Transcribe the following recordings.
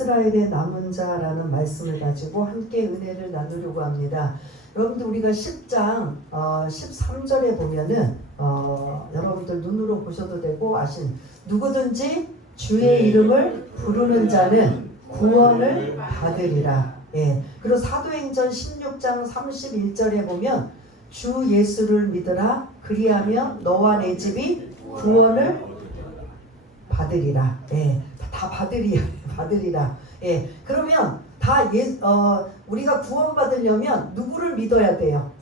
이스라엘의 남은 자라는 말씀을 가지고 함께 은혜를 나누려고 합니다. 여러분들 우리가 10장 13절에 보면은 여러분들 눈으로 보셔도 되고 누구든지 주의 이름을 부르는 자는 구원을 받으리라. 예. 그리고 사도행전 16장 31절에 보면 주 예수를 믿으라 그리하면 너와 내 집이 구원을 받으리라. 예. 다 받으리라. 예. 그러면 우리가 구원받으려면 누구를 믿어야 돼요?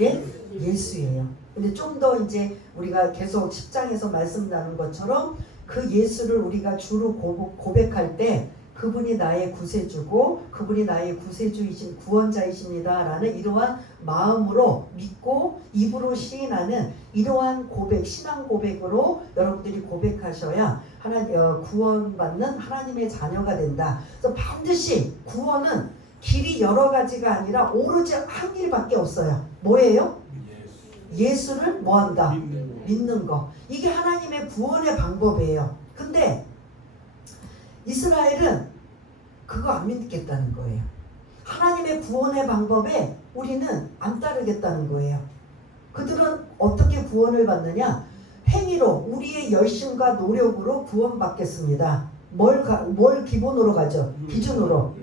예? 예수예요. 근데 좀 더 이제 우리가 계속 10장에서 말씀 나눈 것처럼 그 예수를 우리가 주로 고백할 때 그분이 나의 구세주고 그분이 나의 구세주이신 구원자이십니다 라는 이러한 마음으로 믿고 입으로 시인하는 이러한 신앙 고백으로 여러분들이 고백하셔야 구원받는 하나님의 자녀가 된다. 그래서 반드시 구원은 길이 여러 가지가 아니라 오로지 한 길밖에 없어요. 뭐예요? 예수를 뭐한다? 믿는 거. 이게 하나님의 구원의 방법이에요. 근데 이스라엘은 그거 안 믿겠다는 거예요. 하나님의 구원의 방법에 우리는 안 따르겠다는 거예요. 그들은 어떻게 구원을 받느냐? 행위로 우리의 열심과 노력으로 구원받겠습니다. 뭘 기본으로 가죠? 기준으로.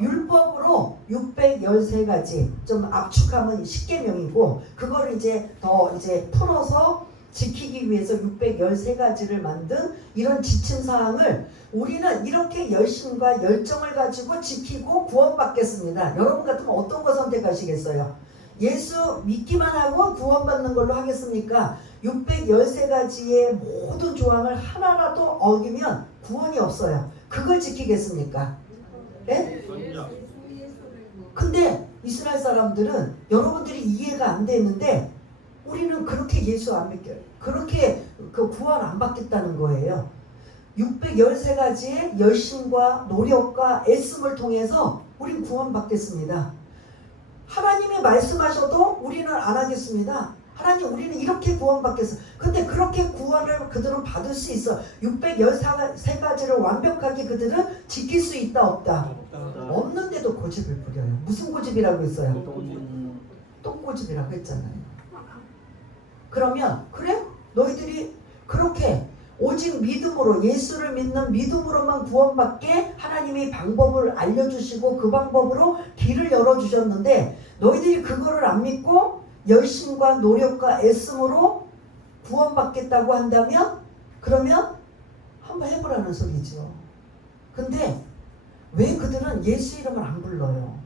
율법으로 613가지, 좀 압축하면 10계명이고 그거를 이제 더 풀어서 지키기 위해서 613가지를 만든 이런 지침사항을 우리는 이렇게 열심과 열정을 가지고 지키고 구원받겠습니다. 여러분 같으면 어떤 거 선택하시겠어요? 예수 믿기만 하고 구원받는 걸로 하겠습니까? 613가지의 모든 조항을 하나라도 어기면 구원이 없어요. 그걸 지키겠습니까? 네? 근데 이스라엘 사람들은 여러분들이 이해가 안 되는데 우리는 그렇게 예수 안 믿겨요. 그렇게 구원 안 받겠다는 거예요. 613가지의 열심과 노력과 애씀을 통해서 우린 구원 받겠습니다. 하나님이 말씀하셔도 우리는 안 하겠습니다. 하나님 우리는 이렇게 구원받겠어. 근데 그렇게 구원을 그들은 받을 수 있어. 613가지를 완벽하게 그들은 지킬 수 있다 없다? 없는데도 고집을 부려요. 무슨 고집이라고 했어요? 똥고집이라고 했잖아요. 그러면 그래? 너희들이 그렇게 오직 믿음으로 예수를 믿는 믿음으로만 구원받게 하나님이 방법을 알려주시고 그 방법으로 길을 열어주셨는데 너희들이 그거를 안 믿고 열심과 노력과 애씀으로 구원받겠다고 한다면 그러면 한번 해보라는 소리죠. 근데 왜 그들은 예수 이름을 안 불러요?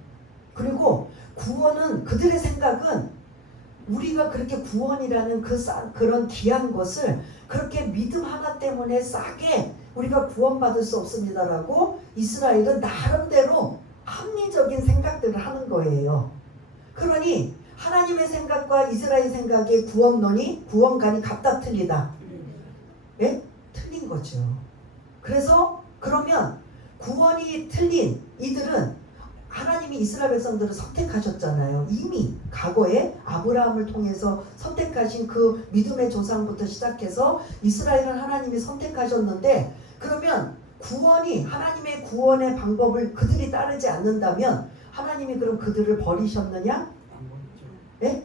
그리고 구원은 그들의 생각은 우리가 그렇게 구원이라는 그런 귀한 것을 그렇게 믿음 하나 때문에 싸게 우리가 구원받을 수 없습니다라고 이스라엘은 나름대로 합리적인 생각들을 하는 거예요. 그러니 하나님의 생각과 이스라엘 생각의 구원관이 같다 틀리다? 예? 틀린 거죠. 그래서 그러면 구원이 틀린 이들은 하나님이 이스라엘 백성들을 선택하셨잖아요. 이미 과거에 아브라함을 통해서 선택하신 그 믿음의 조상부터 시작해서 이스라엘은 하나님이 선택하셨는데 그러면 하나님의 구원의 방법을 그들이 따르지 않는다면 하나님이 그럼 그들을 버리셨느냐? 네?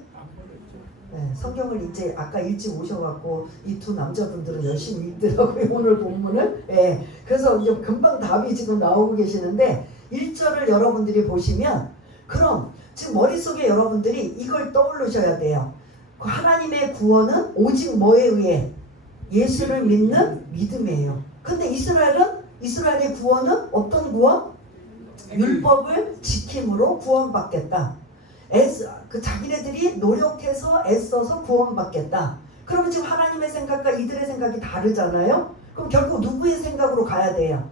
네, 성경을 이제 아까 일찍 오셔갖고 이 두 남자분들은 열심히 읽더라고요. 오늘 본문을. 네, 그래서 이제 금방 답이 지금 나오고 계시는데 1절을 여러분들이 보시면 그럼 지금 머릿속에 여러분들이 이걸 떠올리셔야 돼요. 하나님의 구원은 오직 뭐에 의해? 예수를 믿는 믿음이에요. 근데 이스라엘의 구원은 어떤 구원? 율법을 지킴으로 구원받겠다. 자기네들이 노력해서 애써서 구원받겠다. 그러면 지금 하나님의 생각과 이들의 생각이 다르잖아요. 그럼 결국 누구의 생각으로 가야 돼요?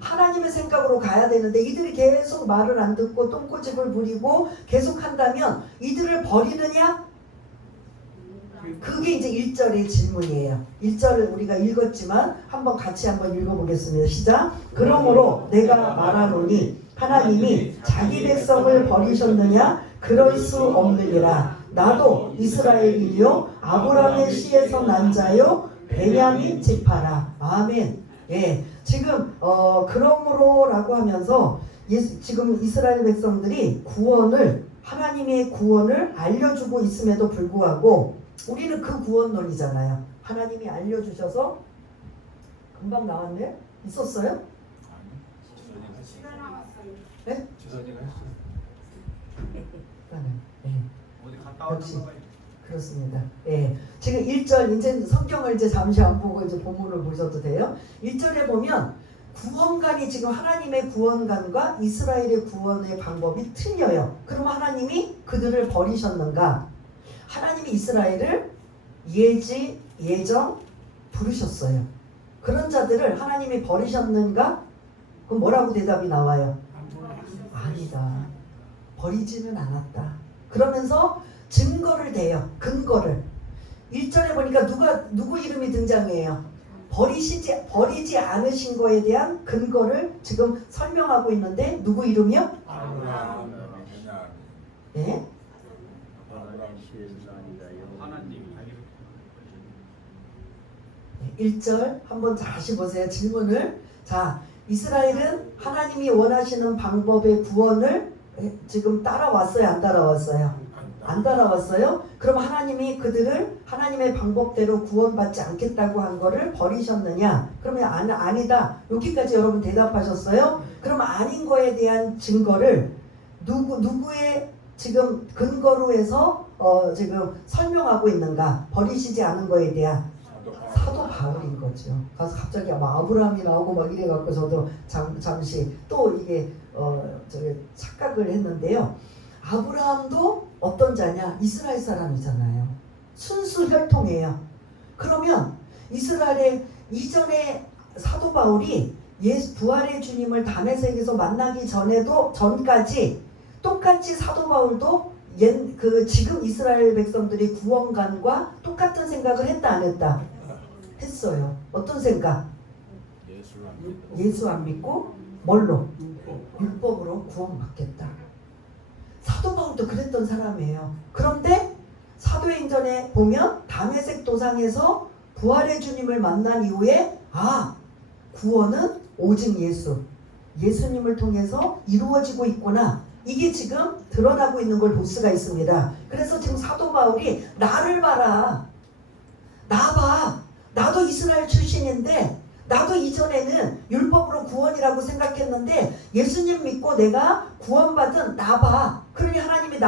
하나님의 생각으로 가야 되는데 이들이 계속 말을 안 듣고 똥꼬집을 부리고 계속 한다면 이들을 버리느냐? 그게 이제 1절의 질문이에요. 1절을 우리가 읽었지만 같이 한번 읽어보겠습니다. 시작. 그러므로 내가 말하노니 하나님이 자기 백성을 버리셨느냐? 그럴 수 없느니라. 나도 이스라엘이요 아브라함의 씨에서 난 자요 베냐민 지파라. 아멘. 예, 지금 그러므로라고 하면서 지금 이스라엘 백성들이 하나님의 구원을 알려주고 있음에도 불구하고 우리는 그 구원론이잖아요. 하나님이 알려주셔서 금방 나왔네요. 있었어요? 네? 주선이가 했어요. 네. 어디 갔다 왔나 역시. 봐요. 그렇습니다. 예. 지금 1절 이제 성경을 이제 잠시 안 보고 이제 본문을 보셔도 돼요. 1절에 보면 구원관이 지금 하나님의 구원관과 이스라엘의 구원의 방법이 틀려요. 그럼 하나님이 그들을 버리셨는가? 하나님이 이스라엘을 예정 부르셨어요. 그런 자들을 하나님이 버리셨는가? 그럼 뭐라고 대답이 나와요? 아니다. 버리지는 않았다. 그러면서 증거를 대요. 근거를. 1절에 보니까 누구 이름이 등장해요? 버리지 않으신 거에 대한 근거를 지금 설명하고 있는데 누구 이름이요? 예? 하나님. 1절 한번 다시 보세요. 질문을. 자, 이스라엘은 하나님이 원하시는 방법의 구원을 지금 따라왔어요? 안 따라왔어요? 안 따라왔어요? 그럼 하나님이 그들을 하나님의 방법대로 구원받지 않겠다고 한 거를 버리셨느냐? 그러면 아니다. 여기까지 여러분 대답하셨어요? 그럼 아닌 거에 대한 증거를 누구의 지금 근거로 해서 지금 설명하고 있는가? 버리시지 않은 거에 대한 사도 바울인 거죠. 가서 갑자기 아브라함이 나오고 막 이래갖고 저도 잠시 또 이게 착각을 했는데요. 아브라함도 어떤 자냐? 이스라엘 사람이잖아요. 순수 혈통이에요. 그러면 이스라엘의 이전에 사도 바울이 부활의 주님을 다메섹에서 만나기 전까지 똑같이 사도 바울도 지금 이스라엘 백성들이 구원관과 똑같은 생각을 했다 안 했다? 했어요. 어떤 생각? 예수 안 믿고 뭘로? 율법으로 구원받겠다. 사도 바울도 그랬던 사람이에요. 그런데 사도행전에 보면 다메섹 도상에서 부활의 주님을 만난 이후에 구원은 오직 예수님을 통해서 이루어지고 있구나. 이게 지금 드러나고 있는 걸 볼 수가 있습니다. 그래서 지금 사도 바울이 나를 봐라. 나 봐. 나도 이스라엘 출신인데 나도 이전에는 율법으로 구원이라고 생각했는데 예수님 믿고 내가 구원받은 나 봐. 그러니 하나님이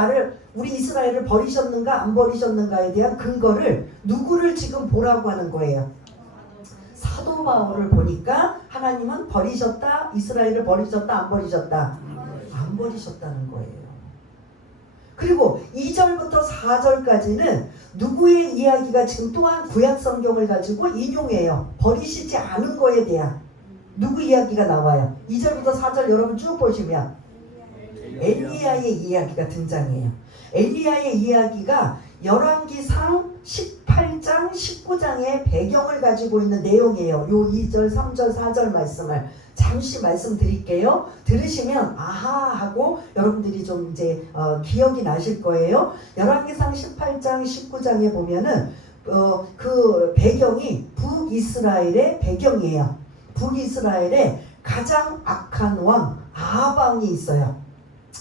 우리 이스라엘을 버리셨는가 안 버리셨는가에 대한 근거를 누구를 지금 보라고 하는 거예요? 사도 바울을 보니까 하나님은 버리셨다, 이스라엘을 버리셨다, 안 버리셨다? 안 버리셨다는 거예요. 그리고 2절부터 4절까지는 누구의 이야기가 지금 또한 구약 성경을 가지고 인용해요. 버리시지 않은 거에 대한 누구 이야기가 나와요. 2절부터 4절 여러분 쭉 보시면 엘리야의 이야기가 등장해요. 엘리야의 이야기가 열왕기상 18장 19장의 배경을 가지고 있는 내용이에요. 요 2절 3절 4절 말씀을 잠시 말씀드릴게요. 들으시면 아하 하고 여러분들이 좀 이제 기억이 나실 거예요. 열왕기상 18장 19장에 보면은 그 배경이 북이스라엘의 배경이에요. 북이스라엘에 가장 악한 왕 아하방이 있어요.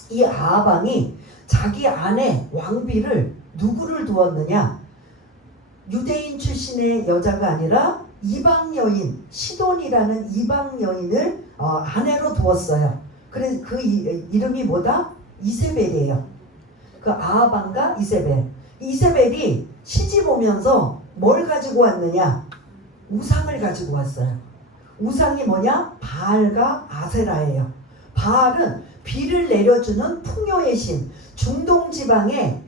이 아하방이 자기 아내 왕비를 누구를 두었느냐? 유대인 출신의 여자가 아니라 이방 여인, 시돈이라는 이방 여인을 아내로 두었어요. 그래서 그 이름이 뭐다? 이세벨이에요. 그 아하방과 이세벨. 이세벨이 시집 오면서 뭘 가지고 왔느냐? 우상을 가지고 왔어요. 우상이 뭐냐? 바알과 아세라예요. 바알은 비를 내려주는 풍요의 신. 중동 지방에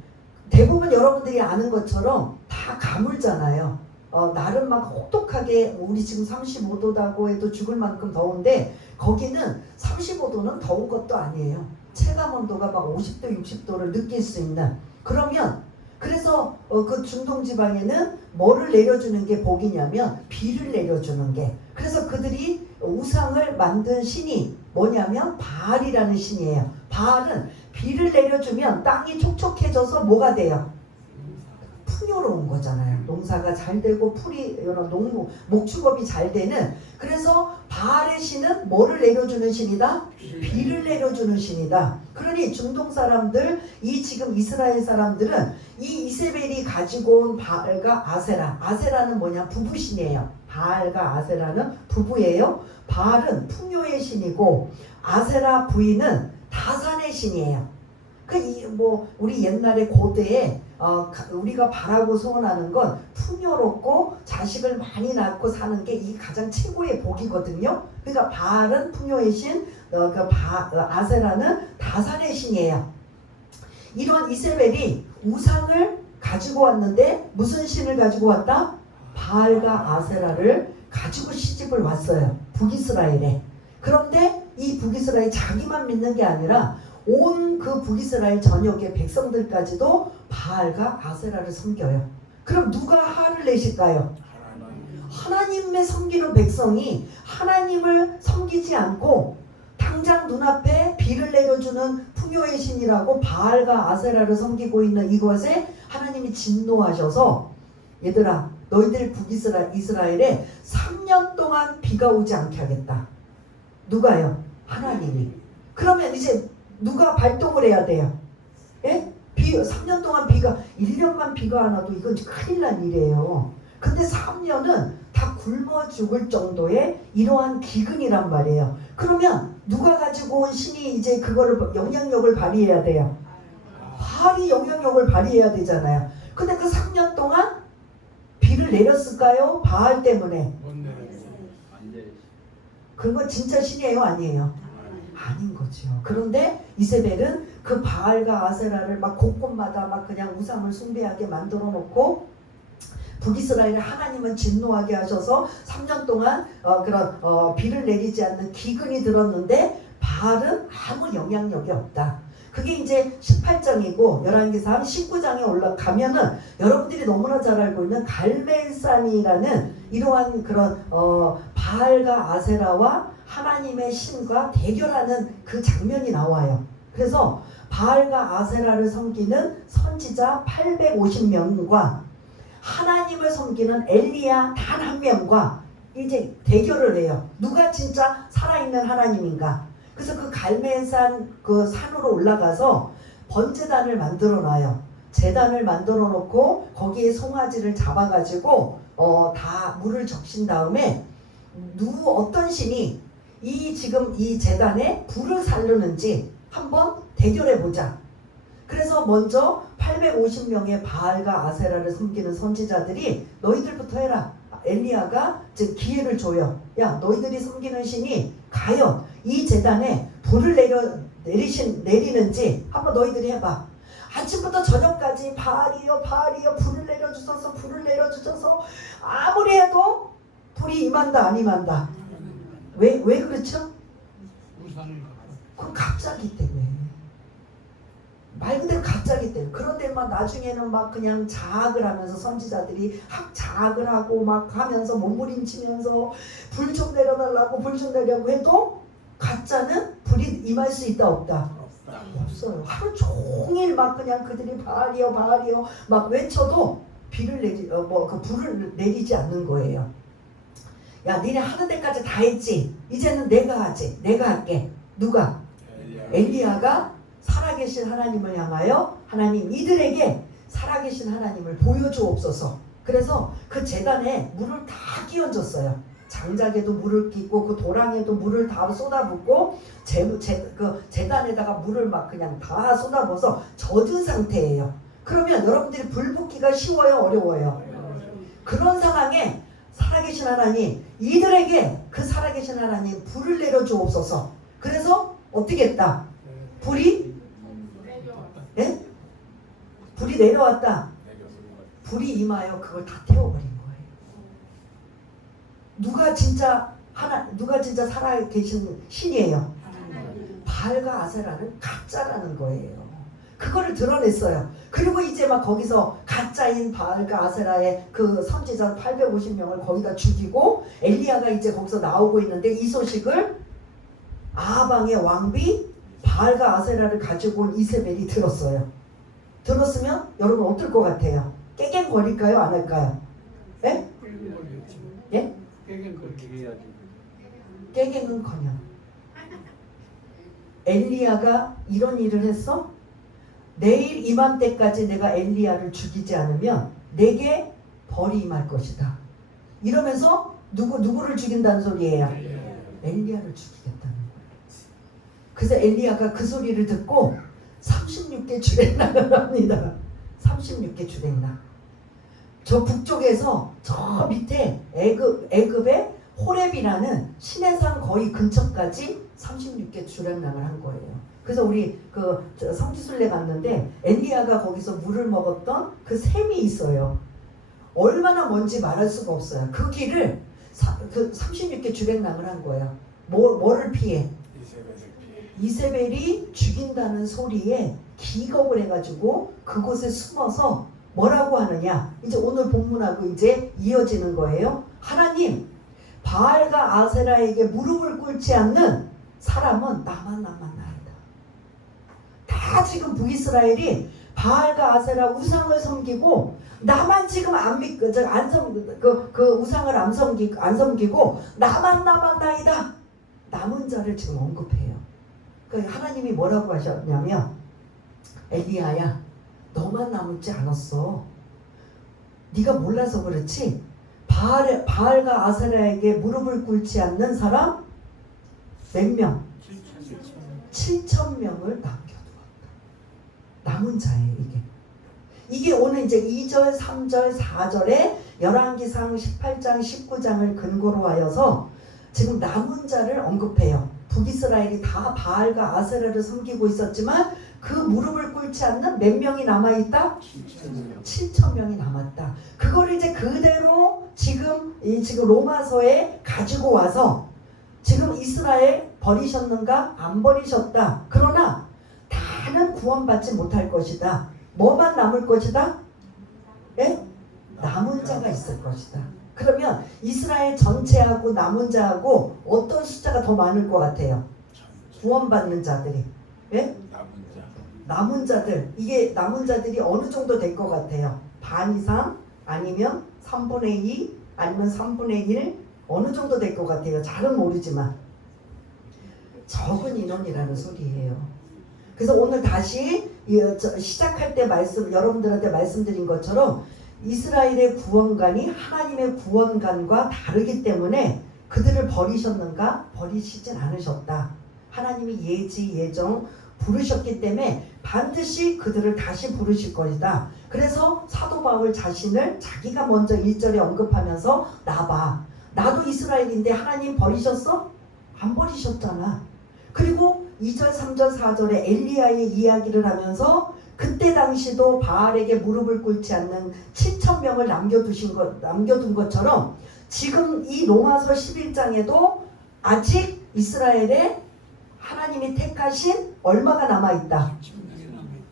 대부분 여러분들이 아는 것처럼 다 가물잖아요. 나름 막 혹독하게 우리 지금 35도다고 해도 죽을 만큼 더운데 거기는 35도는 더운 것도 아니에요. 체감 온도가 막 50도 60도를 느낄 수 있는. 그래서 그 중동 지방에는 뭐를 내려주는 게 복이냐면 비를 내려주는 게. 그래서 그들이 우상을 만든 신이 뭐냐면 바알이라는 신이에요. 바알은 비를 내려주면 땅이 촉촉해져서 뭐가 돼요? 풍요로운 거잖아요. 농사가 잘 되고 풀이 이런 목축업이 잘 되는. 그래서 바알의 신은 뭐를 내려주는 신이다? 비를 내려주는 신이다. 그러니 중동 사람들, 이 지금 이스라엘 사람들은 이 이세벨이 가지고 온 바알과 아세라, 아세라는 뭐냐? 부부신이에요. 바알과 아세라는 부부예요. 바알은 풍요의 신이고 아세라 부인은 다산의 신이에요. 우리 옛날에 고대에 우리가 바라고 소원하는 건 풍요롭고 자식을 많이 낳고 사는 게 이 가장 최고의 복이거든요. 그러니까 바알은 풍요의 신, 아세라는 다산의 신이에요. 이런 이세벨이 우상을 가지고 왔는데 무슨 신을 가지고 왔다? 바알과 아세라를 가지고 시집을 왔어요. 북이스라엘에. 그런데 이 북이스라엘 자기만 믿는 게 아니라 온 그 북이스라엘 전역의 백성들까지도 바알과 아세라를 섬겨요. 그럼 누가 화를 내실까요? 하나님의 섬기는 백성이 하나님을 섬기지 않고 당장 눈앞에 비를 내려주는 풍요의 신이라고 바알과 아세라를 섬기고 있는 이것에 하나님이 진노하셔서 얘들아 너희들 북이스라엘에 3년 동안 비가 오지 않게 하겠다. 누가요? 하나님이. 그러면 이제 누가 발동을 해야 돼요? 예? 3년 동안 1년만 비가 안 와도 이건 큰일 난 일이에요. 근데 3년은 다 굶어 죽을 정도의 이러한 기근이란 말이에요. 그러면 누가 가지고 온 신이 이제 그거를 영향력을 발휘해야 돼요? 바알이 영향력을 발휘해야 되잖아요. 근데 그 3년 동안 비를 내렸을까요? 바알 때문에. 그건 진짜 신이에요? 아니에요? 아닌 거죠. 그런데 이세벨은 그 바알과 아세라를 막 곳곳마다 막 그냥 우상을 숭배하게 만들어 놓고 북이스라엘을 하나님은 진노하게 하셔서 3년 동안 비를 내리지 않는 기근이 들었는데 바알은 아무 영향력이 없다. 그게 이제 18장이고 열왕기상 19장에 올라가면은 여러분들이 너무나 잘 알고 있는 갈멜산이라는 이러한 그런 바알과 아세라와 하나님의 신과 대결하는 그 장면이 나와요. 그래서 바알과 아세라를 섬기는 선지자 850명과 하나님을 섬기는 엘리야 단 한 명과 이제 대결을 해요. 누가 진짜 살아있는 하나님인가? 그래서 그 갈멜산 그 산으로 올라가서 번제단을 만들어 놔요. 제단을 만들어 놓고 거기에 송아지를 잡아가지고 다 물을 적신 다음에 어떤 신이 지금 이 제단에 불을 살르는지 한번 대결해 보자. 그래서 먼저 850명의 바알과 아세라를 섬기는 선지자들이 너희들부터 해라. 엘리야가 즉 기회를 줘요. 야 너희들이 섬기는 신이 과연 이 제단에 불을 내리는지 한번 너희들이 해봐. 아침부터 저녁까지 바알이여 불을 내려주셔서 아무리 해도 불이 임한다 안 임한다. 왜 그렇죠? 그건 갑자기 때문에. 말 그대로 갑자기 때문에. 그런데 막 나중에는 막 그냥 자학을 하면서 선지자들이 자학을 하고 막 하면서 몸부림치면서 불 좀 내려달라고 불 좀 내려고 해도 가짜는 불이 임할 수 있다 없다? 없어요. 하루 종일 막 그냥 그들이 바알이여 막 외쳐도 불을 내리지 않는 거예요. 야 니네 하는 데까지 다 했지. 이제는 내가 하지. 내가 할게. 누가? 엘리야가 살아계신 하나님을 향하여 하나님 이들에게 살아계신 하나님을 보여주옵소서. 그래서 그 제단에 물을 다 끼얹었어요. 장작에도 물을 끼고 그 도랑에도 물을 다 쏟아붓고 그 제단에다가 물을 막 그냥 다 쏟아부어서 젖은 상태예요. 그러면 여러분들이 불 붙기가 쉬워요? 어려워요? 그런 상황에 살아계신 하나님 이들에게 그 살아계신 하나님 불을 내려주옵소서. 그래서 어떻게 했다? 불이 네? 불이 내려왔다. 불이 임하여 그걸 다 태워버린 거예요. 누가 진짜 살아계신 신이에요? 바알과 아세라는 가짜라는 거예요. 그거를 드러냈어요. 그리고 이제 막 거기서 가짜인 바알과 아세라의 그 선지자 850명을 거기다 죽이고 엘리야가 이제 거기서 나오고 있는데 이 소식을 아방의 왕비 바알과 아세라를 가지고 온 이세벨이 들었어요. 들었으면 여러분 어떨 것 같아요? 깨갱거릴까요? 안 할까요? 예? 예? 그렇게 해야지. 깨갱은커녕 엘리야가 이런 일을 했어? 내일 이맘때까지 내가 엘리야를 죽이지 않으면 내게 벌이 임할 것이다. 이러면서 누구를 죽인다는 소리예요? 엘리야를 죽이겠다는 거예요. 그래서 엘리야가 그 소리를 듣고 36개 주랭랑을 합니다. 36개 주랭랑. 저 북쪽에서 저 밑에 애굽의 호렙이라는 시내산 거의 근처까지 36개 주랭랑을 한 거예요. 그래서 우리 성지순례 갔는데 엘리야가 거기서 물을 먹었던 그 샘이 있어요. 얼마나 먼지 말할 수가 없어요. 그 길을 36개 주랭랑을 한 거예요. 뭐를 피해? 이세벨이 죽인다는 소리에 기겁을 해가지고 그곳에 숨어서 뭐라고 하느냐? 이제 오늘 본문하고 이제 이어지는 거예요. 하나님, 바알과 아세라에게 무릎을 꿇지 않는 사람은 나만 나이다. 다 지금 북이스라엘이 바알과 아세라 우상을 섬기고 나만 지금 우상을 안 섬기고 나만 나이다. 남은 자를 지금 언급해요. 그러니까 하나님이 뭐라고 하셨냐면 엘리야야, 너만 남지 않았어. 네가 몰라서 그렇지. 바알과 아세라에게 무릎을 꿇지 않는 사람 몇 명? 7,000명을 남겨두었다. 남은 자예요, 이게. 이게 오늘 이제 2절, 3절, 4절에 열왕기상 18장, 19장을 근거로 하여서 지금 남은 자를 언급해요. 북이스라엘이 다 바알과 아세라를 섬기고 있었지만 그 무릎을 꿇지 않는 몇 명이 남아있다? 7,000명이 남았다. 그걸 이제 그대로 지금 로마서에 가지고 와서 지금 이스라엘 버리셨는가? 안 버리셨다. 그러나 다는 구원받지 못할 것이다. 뭐만 남을 것이다? 예? 남은 자가 있을 것이다. 그러면 이스라엘 전체하고 남은 자하고 어떤 숫자가 더 많을 것 같아요? 구원받는 자들이. 예? 남은 자들. 이게 남은 자들이 어느 정도 될 것 같아요? 반 이상? 아니면 3분의 2? 아니면 3분의 1? 어느 정도 될 것 같아요? 잘은 모르지만 적은 인원이라는 소리예요. 그래서 오늘 다시 시작할 때 여러분들한테 말씀드린 것처럼 이스라엘의 구원관이 하나님의 구원관과 다르기 때문에 그들을 버리셨는가? 버리시진 않으셨다. 하나님이 예정 부르셨기 때문에 반드시 그들을 다시 부르실 것이다. 그래서 사도 바울 자신을 자기가 먼저 1절에 언급하면서 나도 이스라엘인데 하나님 버리셨어? 안 버리셨잖아. 그리고 2절, 3절, 4절에 엘리야의 이야기를 하면서 그때 당시도 바알에게 무릎을 꿇지 않는 7,000명을 남겨둔 것처럼 지금 이 로마서 11장에도 아직 이스라엘에 하나님이 택하신 얼마가 남아있다?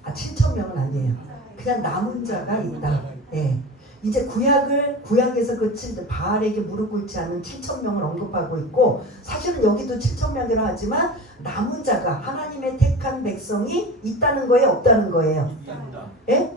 7,000명은 아니에요. 그냥 남은 자가 있다. 네. 이제 구약에서 바알에게 무릎 꿇지 않는 7,000명을 언급하고 있고, 사실은 여기도 7,000명이라 하지만 남은 자가 하나님의 택한 백성이 있다는 거예요, 없다는 거예요? 예?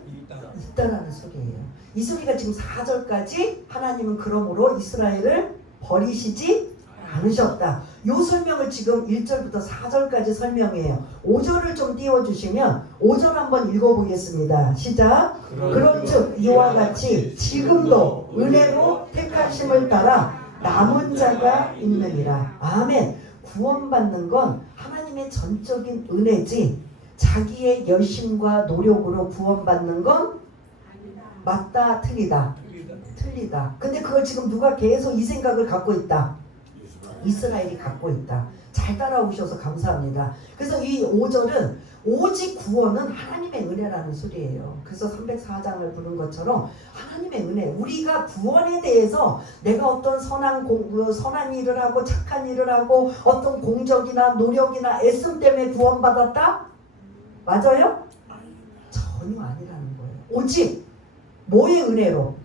있다라는 소리예요. 이 소리가 지금 4절까지 하나님은 그러므로 이스라엘을 버리시지 않으셨다. 요 설명을 지금 1절부터 4절까지 설명해요. 5절을 좀 띄워주시면 5절 한번 읽어보겠습니다. 시작. 그런즉 이와 같이 지금도 은혜로 택하심을 따라 남은 자가 있느니라. 아멘. 구원받는 건 하나님의 전적인 은혜지 자기의 열심과 노력으로 구원받는 건 맞다, 틀리다. 근데 그걸 지금 누가 계속 이 생각을 갖고 있다? 이스라엘이 갖고 있다. 잘 따라오셔서 감사합니다. 그래서 이 5절은 오직 구원은 하나님의 은혜라는 소리예요. 그래서 304장을 부른 것처럼 하나님의 은혜, 우리가 구원에 대해서 내가 어떤 선한 일을 하고 착한 일을 하고 어떤 공적이나 노력이나 애씀 때문에 구원받았다? 맞아요? 전혀 아니라는 거예요. 오직 뭐의 은혜로?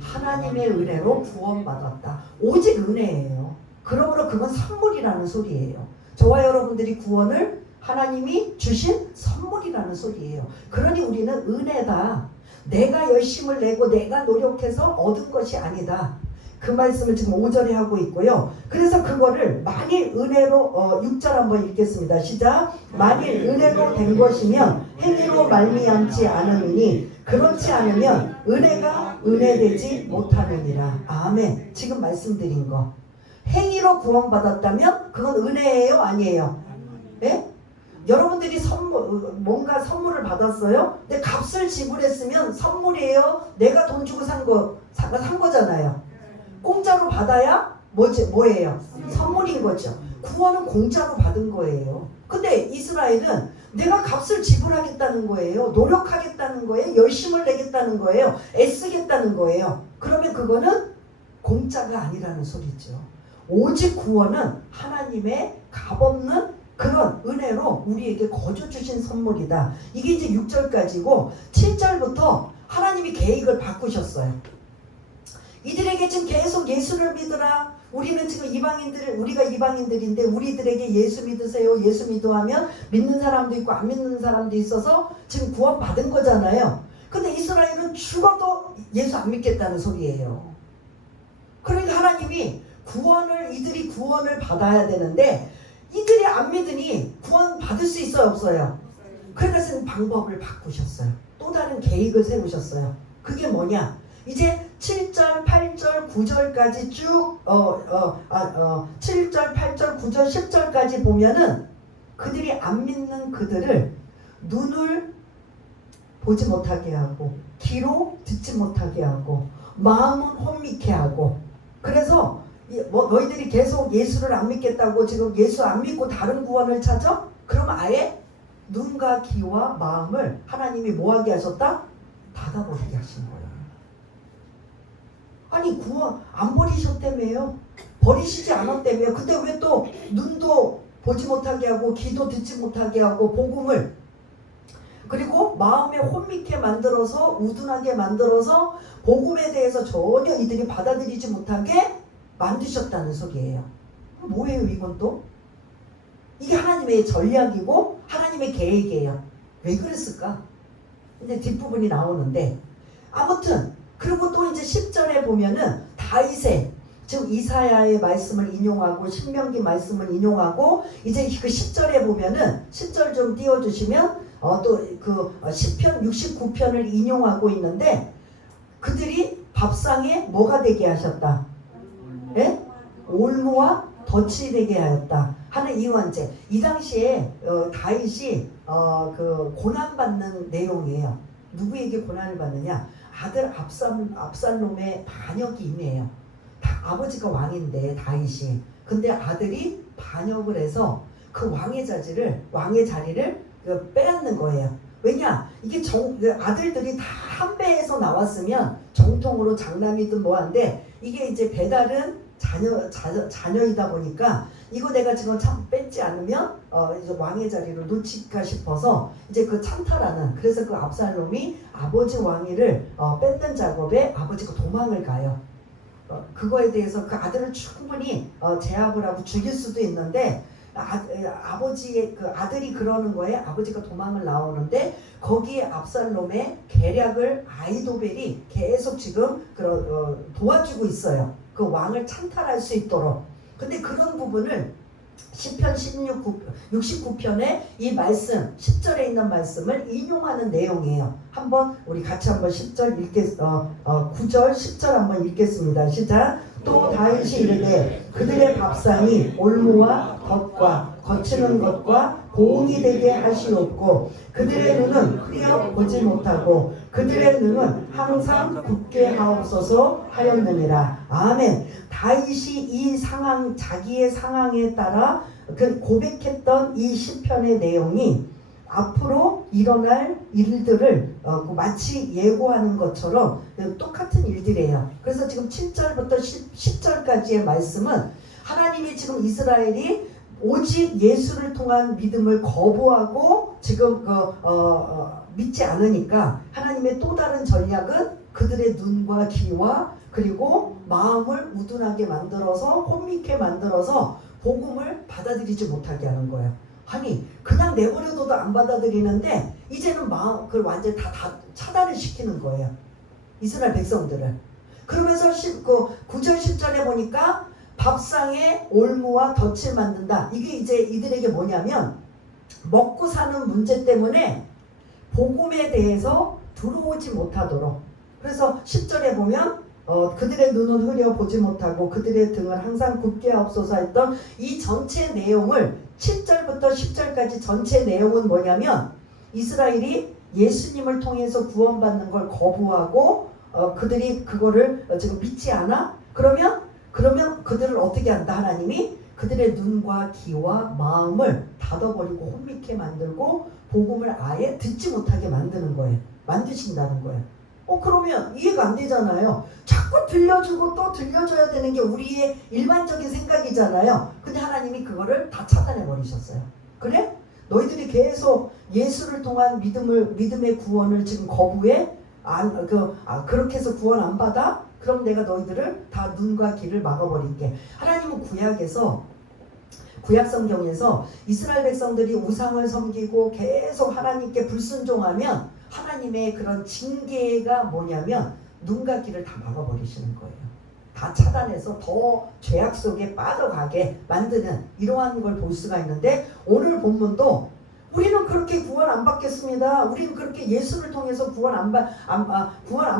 하나님의 은혜로 구원받았다. 오직 은혜예요. 그러므로 그건 선물이라는 소리예요. 저와 여러분들이 구원을 하나님이 주신 선물이라는 소리예요. 그러니 우리는 은혜다. 내가 열심을 내고 내가 노력해서 얻은 것이 아니다. 그 말씀을 지금 5절에 하고 있고요. 그래서 그거를 만일 은혜로 6절 한번 읽겠습니다. 시작. 만일 은혜로 된 것이면 행위로 말미암지 않으니 그렇지 않으면 은혜가 은혜되지 못하느니라. 아멘. 지금 말씀드린 거. 행위로 구원받았다면 그건 은혜예요? 아니에요? 네? 여러분들이 뭔가 선물을 받았어요? 근데 값을 지불했으면 선물이에요? 내가 돈 주고 산 거잖아요. 공짜로 받아야 뭐예요? 선물인 거죠. 구원은 공짜로 받은 거예요. 근데 이스라엘은 내가 값을 지불하겠다는 거예요. 노력하겠다는 거예요. 열심을 내겠다는 거예요. 애쓰겠다는 거예요. 그러면 그거는 공짜가 아니라는 소리죠. 오직 구원은 하나님의 값없는 그런 은혜로 우리에게 거저 주신 선물이다. 이게 이제 6절까지고 7절부터 하나님이 계획을 바꾸셨어요. 이들에게 지금 계속 예수를 믿으라. 우리는 지금 우리가 이방인들인데 우리들에게 예수 믿으세요. 예수 믿어하면 믿는 사람도 있고 안 믿는 사람도 있어서 지금 구원 받은 거잖아요. 근데 이스라엘은 죽어도 예수 안 믿겠다는 소리예요. 그러니까 하나님이 이들이 구원을 받아야 되는데 이들이 안 믿으니 구원 받을 수 있어요? 없어요? 그래서 방법을 바꾸셨어요. 또 다른 계획을 세우셨어요. 그게 뭐냐? 이제 7절, 8절, 9절까지 쭉 7절, 8절, 9절, 10절까지 보면은 그들이 안 믿는 그들을 눈을 보지 못하게 하고 귀로 듣지 못하게 하고 마음은 혼미케 하고 그래서 너희들이 계속 예수를 안 믿겠다고 지금 예수 안 믿고 다른 구원을 찾아? 그러면 아예 눈과 귀와 마음을 하나님이 뭐하게 하셨다? 닫아버리게 하신 거예요. 아니 구원 안 버리셨다며요. 버리시지 않았다며요. 근데 왜 또 눈도 보지 못하게 하고 귀도 듣지 못하게 하고 복음을 그리고 마음에 혼미케 만들어서 우둔하게 만들어서 복음에 대해서 전혀 이들이 받아들이지 못하게 만드셨다는 소리예요. 뭐예요 이건 또? 이게 하나님의 전략이고 하나님의 계획이에요. 왜 그랬을까? 이제 뒷부분이 나오는데 아무튼 그리고 또 이제 10절에 보면은 다윗의 즉 이사야의 말씀을 인용하고 신명기 말씀을 인용하고 이제 그 10절에 보면은 10절 좀 띄워주시면 또 그 시편 69편을 인용하고 있는데 그들이 밥상에 뭐가 되게 하셨다? 예? 올무와 덫이 되게 하였다 하는 이유한제 이 당시에 다윗이 그 고난받는 내용이에요. 누구에게 고난을 받느냐? 아들 압살롬의 반역이 임해요. 아버지가 왕인데 다윗이 근데 아들이 반역을 해서 그 왕의 자리를 빼앗는 거예요. 왜냐? 이게 아들들이 다 한 배에서 나왔으면 정통으로 장남이든 뭐한데 이게 이제 배달은 자녀이다 보니까 이거 내가 지금 참 뺏지 않으면 이제 왕의 자리를 놓칠까 싶어서 이제 그 찬탈하는 그래서 그 압살롬이 아버지 왕위를 뺏는 작업에 아버지가 도망을 가요. 그거에 대해서 그 아들을 충분히 제압을 하고 죽일 수도 있는데 아버지의 그 아들이 그러는 거에 아버지가 도망을 나오는데 거기에 압살롬의 계략을 아이도벨이 계속 지금 도와주고 있어요. 그 왕을 찬탈할 수 있도록. 근데 그런 부분을 시편 69편에 이 말씀 10절에 있는 말씀을 인용하는 내용이에요. 한번 우리 같이 한번 10절 9절 10절 한번 읽겠습니다. 시작. 또 다윗이 이르되 그들의 밥상이 올무와 덫과 거치는 것과 보응이 되게 하시옵고 그들의 눈은 휘어 보지 못하고 그들의 눈은 항상 굳게 하옵소서 하였느니라. 아멘. 다윗이 이 상황 자기의 상황에 따라 그 고백했던 이 시편의 내용이 앞으로 일어날 일들을 마치 예고하는 것처럼 똑같은 일들이에요. 그래서 지금 7절부터 10절까지의 말씀은 하나님이 지금 이스라엘이 오직 예수를 통한 믿음을 거부하고 지금 믿지 않으니까 하나님의 또 다른 전략은 그들의 눈과 귀와 그리고 마음을 우둔하게 만들어서 혼미케 만들어서 복음을 받아들이지 못하게 하는 거예요. 아니 그냥 그냥 내버려둬도 안 받아들이는데 이제는 마음 그걸 완전히 다 차단을 시키는 거예요. 이스라엘 백성들을. 그러면서 9절 10절에 보니까 밥상에 올무와 덫을 만든다. 이게 이제 이들에게 뭐냐면 먹고 사는 문제 때문에 복음에 대해서 들어오지 못하도록. 그래서 10절에 보면 그들의 눈은 흐려 보지 못하고 그들의 등은 항상 굳게 하옵소서 했던 이 전체 내용을 7절부터 10절까지 전체 내용은 뭐냐면 이스라엘이 예수님을 통해서 구원받는 걸 거부하고 그들이 그거를 지금 믿지 않아? 그러면 그들을 어떻게 한다? 하나님이 그들의 눈과 귀와 마음을 닫아버리고 혼미케 만들고 복음을 아예 듣지 못하게 만드는 거예요. 만드신다는 거예요. 그러면 이해가 안 되잖아요. 자꾸 들려주고 또 들려줘야 되는 게 우리의 일반적인 생각이잖아요. 근데 하나님이 그거를 다 차단해 버리셨어요. 그래? 너희들이 계속 예수를 통한 믿음의 구원을 지금 거부해? 그렇게 해서 구원 안 받아? 그럼 내가 너희들을 다 눈과 귀를 막아버릴게. 하나님은 구약 성경에서 이스라엘 백성들이 우상을 섬기고 계속 하나님께 불순종하면 하나님의 그런 징계가 뭐냐면 눈과 귀를 다 막아버리시는 거예요. 다 차단해서 더 죄악 속에 빠져가게 만드는 이러한 걸 볼 수가 있는데 오늘 본문도 우리는 그렇게 구원 안 받겠습니다. 우리는 그렇게 예수를 통해서 구원 안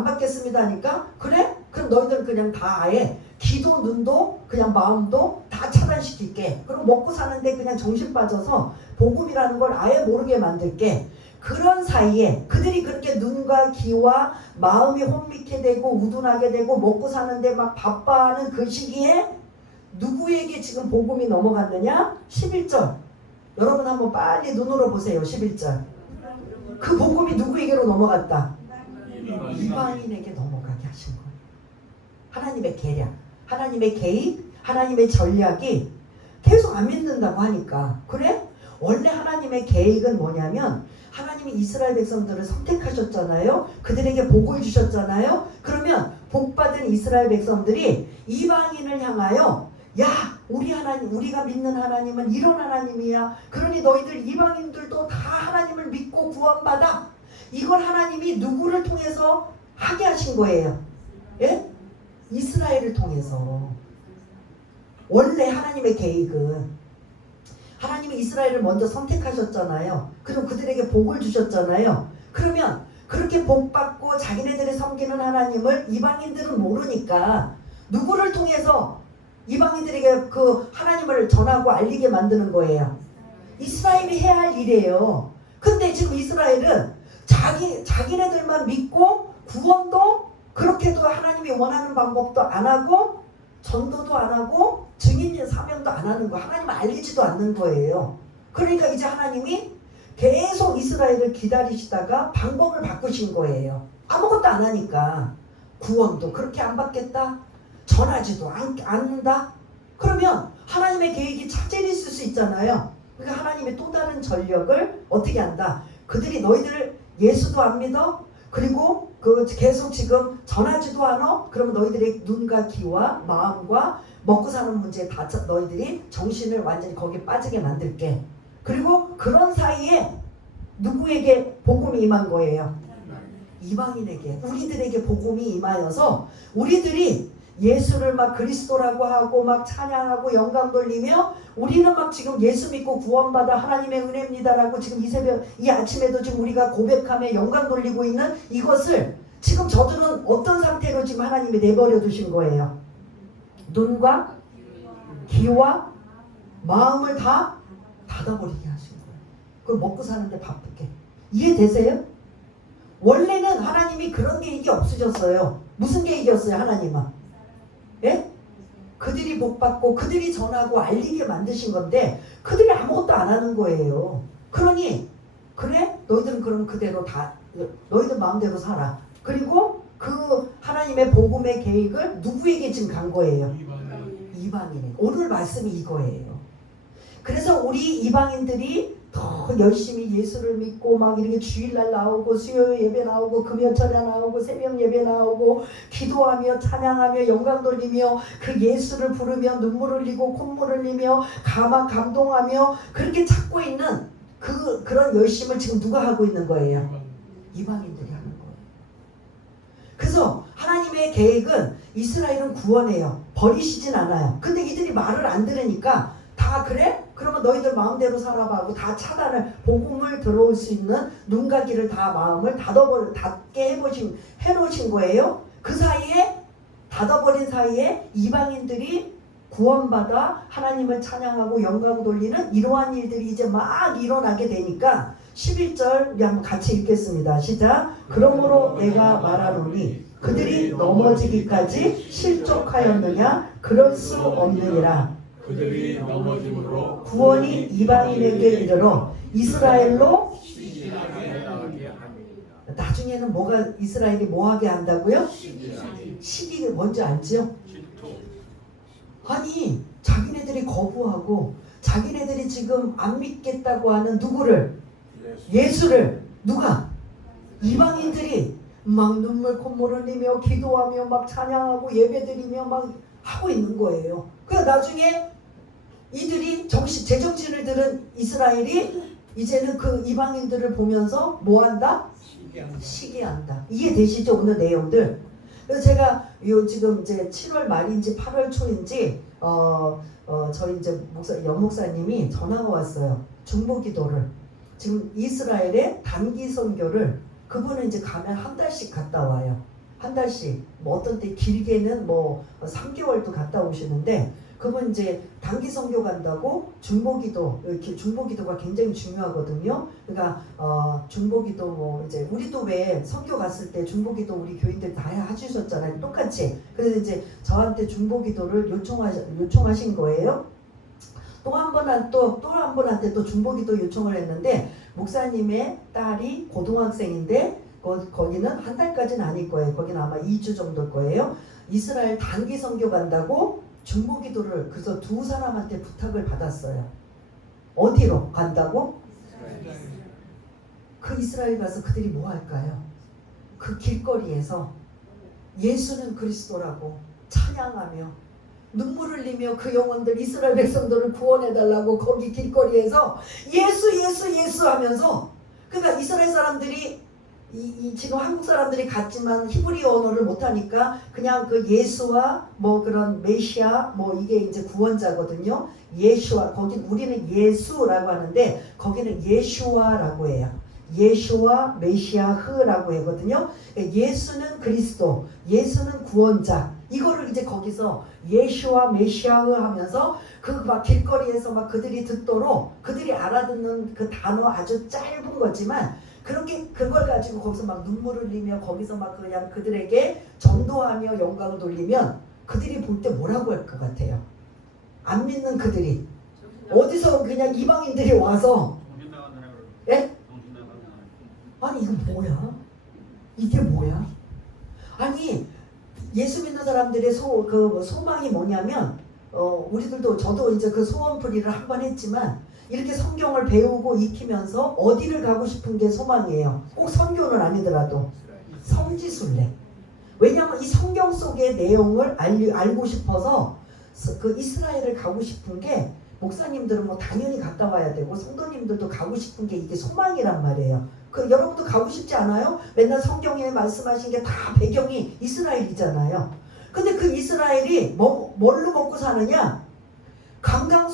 받겠습니다 하니까 그래? 그럼 너희들은 그냥 다 아예 귀도 눈도 그냥 마음도 다 차단시킬게. 그리고 먹고 사는데 그냥 정신 빠져서 복음이라는 걸 아예 모르게 만들게. 그런 사이에 그들이 그렇게 눈과 귀와 마음이 혼미케 되고 우둔하게 되고 먹고 사는데 막 바빠하는 그 시기에 누구에게 지금 복음이 넘어갔느냐? 11절. 여러분 한번 빨리 눈으로 보세요. 11절. 그 복음이 누구에게로 넘어갔다? 이방인에게 넘어가게 하신 거예요. 하나님의 계략, 하나님의 계획, 하나님의 전략이 계속 안 믿는다고 하니까. 그래? 원래 하나님의 계획은 뭐냐면 하나님이 이스라엘 백성들을 선택하셨잖아요. 그들에게 복을 주셨잖아요. 그러면 복받은 이스라엘 백성들이 이방인을 향하여 야, 우리 하나님, 우리가 믿는 하나님은 이런 하나님이야. 그러니 너희들 이방인들도 다 하나님을 믿고 구원받아. 이걸 하나님이 누구를 통해서 하게 하신 거예요? 예? 이스라엘을 통해서. 원래 하나님의 계획은 하나님이 이스라엘을 먼저 선택하셨잖아요. 그리고 그들에게 복을 주셨잖아요. 그러면 그렇게 복받고 자기네들이 섬기는 하나님을 이방인들은 모르니까 누구를 통해서 이방인들에게 그 하나님을 전하고 알리게 만드는 거예요. 이스라엘이 해야 할 일이에요. 근데 지금 이스라엘은 자기네들만 믿고 구원도 그렇게도 하나님이 원하는 방법도 안 하고 전도도 안 하고 증인 사명도 안 하는 거. 하나님을 알리지도 않는 거예요. 그러니까 이제 하나님이 계속 이스라엘을 기다리시다가 방법을 바꾸신 거예요. 아무것도 안 하니까 구원도 그렇게 안 받겠다. 전하지도 않는다. 그러면 하나님의 계획이 차질이 있을 수 있잖아요. 그러니까 하나님의 또 다른 전력을 어떻게 한다. 그들이 너희들 예수도 안 믿어. 그리고 계속 지금 전하지도 않아. 그러면 너희들의 눈과 귀와 마음과 먹고 사는 문제에 다 너희들이 정신을 완전히 거기에 빠지게 만들게. 그리고 그런 사이에 누구에게 복음이 임한 거예요? 이방인에게, 우리들에게 복음이 임하여서 우리들이 예수를 막 그리스도라고 하고 막 찬양하고 영광 돌리며 우리는 막 지금 예수 믿고 구원받아 하나님의 은혜입니다라고 지금 이 아침에도 지금 우리가 고백하며 영광 돌리고 있는 이것을 지금 저들은 어떤 상태로 지금 하나님이 내버려 두신 거예요? 눈과 귀와 마음을 다 닫아버리게 하신 거예요. 그걸 먹고 사는데 바쁘게. 이해되세요? 원래는 하나님이 그런 계획이 없으셨어요. 무슨 계획이었어요? 하나님은 예? 그들이 복받고 그들이 전하고 알리게 만드신 건데 그들이 아무것도 안 하는 거예요. 그러니 그래? 너희들은 그럼 그대로 다 너희들 마음대로 살아. 그리고 그 하나님의 복음의 계획을 누구에게 지금 간 거예요? 이방인에게. 오늘 말씀이 이거예요. 그래서 우리 이방인들이 더 열심히 예수를 믿고 막 이렇게 주일날 나오고 수요 예배 나오고 금요철에 나오고 새벽 예배 나오고 기도하며 찬양하며 영광 돌리며 그 예수를 부르며 눈물 흘리고 콧물 흘리며 감동하며 그렇게 찾고 있는 그런 열심을 지금 누가 하고 있는 거예요? 이방인들이 하는 거예요. 그래서 하나님의 계획은 이스라엘은 구원해요. 버리시진 않아요. 근데 이들이 말을 안 들으니까 다 그래? 그러면 너희들 마음대로 살아봐 하고 다 차단을, 복음을 들어올 수 있는 눈가기를 다 마음을 닫게 해놓으신 거예요. 그 사이에, 닫아버린 사이에 이방인들이 구원받아 하나님을 찬양하고 영광 돌리는 이러한 일들이 이제 막 일어나게 되니까 11절 우리 한번 같이 읽겠습니다. 시작. 그러므로 내가 말하노니 그들이 넘어지기까지 실족하였느냐? 그럴 수 없느니라. 그들이 넘어짐으로 구원이 이방인에게 이르러 이스라엘로 시기하게 나중에는 뭐가 이스라엘이 뭐하게 한다고요? 시기가 뭔지 알죠? 질투. 아니 자기네들이 거부하고 자기네들이 지금 안 믿겠다고 하는 누구를? 예수를 누가? 이방인들이 막 눈물 콧물을 흘리며 기도하며 막 찬양하고 예배드리며 막 하고 있는 거예요. 그래서 나중에 이들이 제정신을 들은 이스라엘이 이제는 그 이방인들을 보면서 뭐한다? 시기한다. 이해되시죠? 오늘 내용들. 그래서 제가 지금 이제 7월 말인지 8월 초인지 저희 이제 연목사님이 전화가 왔어요. 중보기도를 지금 이스라엘의 단기 선교를 그분은 이제 가면 한 달씩 갔다 와요. 한 달씩 뭐 어떤 때 길게는 뭐 3개월도 갔다 오시는데 그분 이제 단기 선교 간다고 중보기도 이렇게 중보기도가 굉장히 중요하거든요. 그러니까 중보기도 뭐 이제 우리도 왜 선교 갔을 때 중보기도 우리 교인들 다 해주셨잖아요. 똑같이. 그래서 이제 저한테 중보기도를 요청하신 거예요. 또 한 분한테 또 중보기도 요청을 했는데 목사님의 딸이 고등학생인데 거기는 한 달까지는 아닐 거예요. 거기는 아마 2주 정도일 거예요. 이스라엘 단기 선교 간다고 중보기도를 그래서 두 사람한테 부탁을 받았어요. 어디로 간다고? 그 이스라엘 가서 그들이 뭐 할까요? 그 길거리에서 예수는 그리스도라고 찬양하며 눈물 흘리며 그 영혼들 이스라엘 백성들을 구원해달라고 거기 길거리에서 예수 하면서 그러니까 이스라엘 사람들이 지금 한국 사람들이 갔지만 히브리 언어를 못하니까 그냥 그 예수와 뭐 그런 메시아 뭐 이게 이제 구원자거든요. 예수와 거기 우리는 예수라고 하는데 거기는 예슈아라고 해요. 예수와 메시아흐라고 하거든요. 예수는 그리스도, 예수는 구원자. 이거를 이제 거기서 예수와 메시아흐 하면서 그 막 길거리에서 막 그들이 듣도록 그들이 알아듣는 그 단어 아주 짧은 거지만 그렇게 그걸 가지고 거기서 막 눈물을 흘리며 거기서 막 그냥 그들에게 전도하며 영광을 돌리면 그들이 볼 때 뭐라고 할 것 같아요? 안 믿는 그들이 어디서 그냥 이방인들이 와서 예? 아니 이거 뭐야? 이게 뭐야? 아니 예수 믿는 사람들의 소망이 뭐냐면 우리들도 저도 이제 그 소원풀이를 한 번 했지만 이렇게 성경을 배우고 익히면서 어디를 가고 싶은 게 소망이에요. 꼭 선교는 아니더라도 성지순례. 왜냐하면 이 성경 속의 내용을 알고 싶어서 그 이스라엘을 가고 싶은 게 목사님들은 뭐 당연히 갔다 와야 되고 성도님들도 가고 싶은 게 이게 소망이란 말이에요. 그 여러분도 가고 싶지 않아요? 맨날 성경에 말씀하신 게 다 배경이 이스라엘이잖아요. 근데 그 이스라엘이 뭘로 먹고 사느냐? 관광